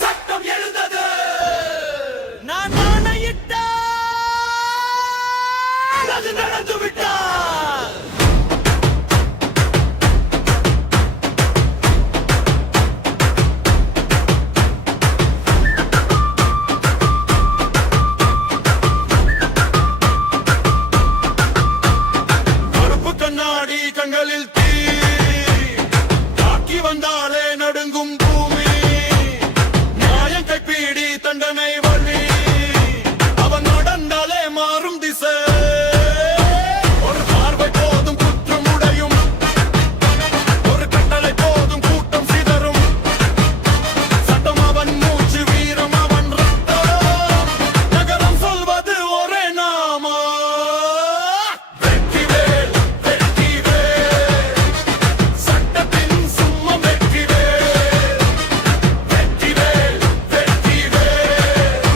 சட்டம் எழுந்தது. நான் ஆணையிட்டால் அது நடந்து விட்டால். கருப்பு கண்ணாடி கண்களில் தீ தாக்கி வந்தாலே நடுங்கும் பூமி. நியாயம் கைப்பீடி தண்டனை வழி அவன் நடந்தாலே மாறும் திசை. ஒரு பார்வை போதும் குற்றம் உடையும், ஒரு கட்டளை போதும் கூட்டம் சிதறும். சட்டம் அவன் மூச்சு, வீரம் அவன் ரத்தம். நகரம் சொல்வது ஒரே நாமா, வெற்றிவேல் வெற்றிவேல். சட்டத்தின் சும்மா வெற்றிவேல் வெற்றிவேல் வெற்றிவேல்.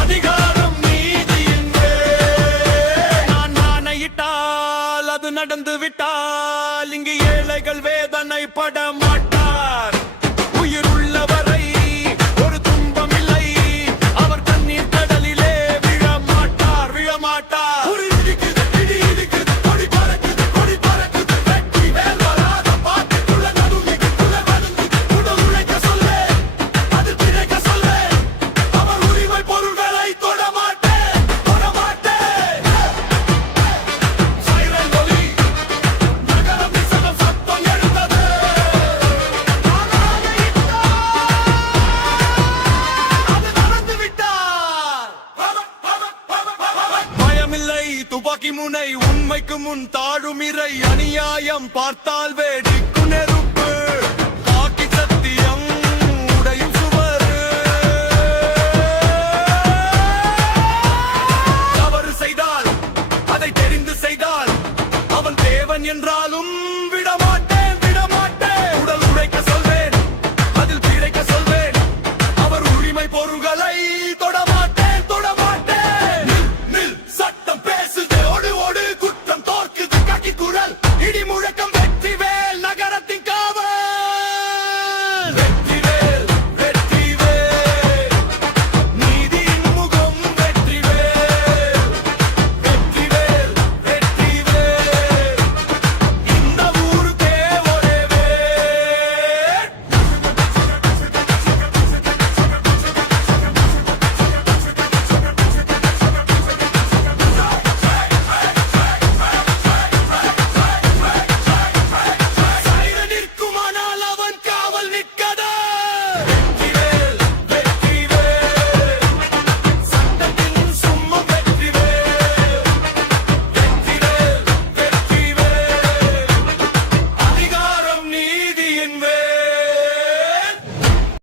அதிகாரம் நீதியின் வேல். நான் ஆணையிட்டால் அது நடந்து விட்டால். இங்கு ஏழைகள் வேதனைப்பட மாட்டார். உயிர் உள்ளவரை ஒரு துன்பம் இல்லை. அவர் கண்ணீர் கடலிலே விழமாட்டார் விழமாட்டார். ஒரு இடிக்குது, இடி இடிக்குது, கொடி பறக்குது, கொடி பறக்குது. வெற்றிவேல் வராத பாட்டுக்குள்ள நடுங்குது, வடுங்குது. உடல் உழைக்க சொல்லே, அது பிழைக்க சொல்லே. அவர் உரிமை பொருள்களை தொடமாட்டேன் தொடமாட்டேன். சைரன் ஒலி, நகரம் நிசப்தம், சத்தம் எழுந்தது. நான் ஆணையிட்டால் அது நடந்து விட்டால். பயமில்லை துப்பாக்கி முனை, உண்மைக்கு முன் தாழும் இறை. அநியாயம் பார்த்தால் வேடிக்கும் நெருப்பு. காக்கி சத்தியம் உடையும் சுவர். தவறு செய்தால் அதை தெரிந்து செய்தால் அவன் தேவன் என்றாலும்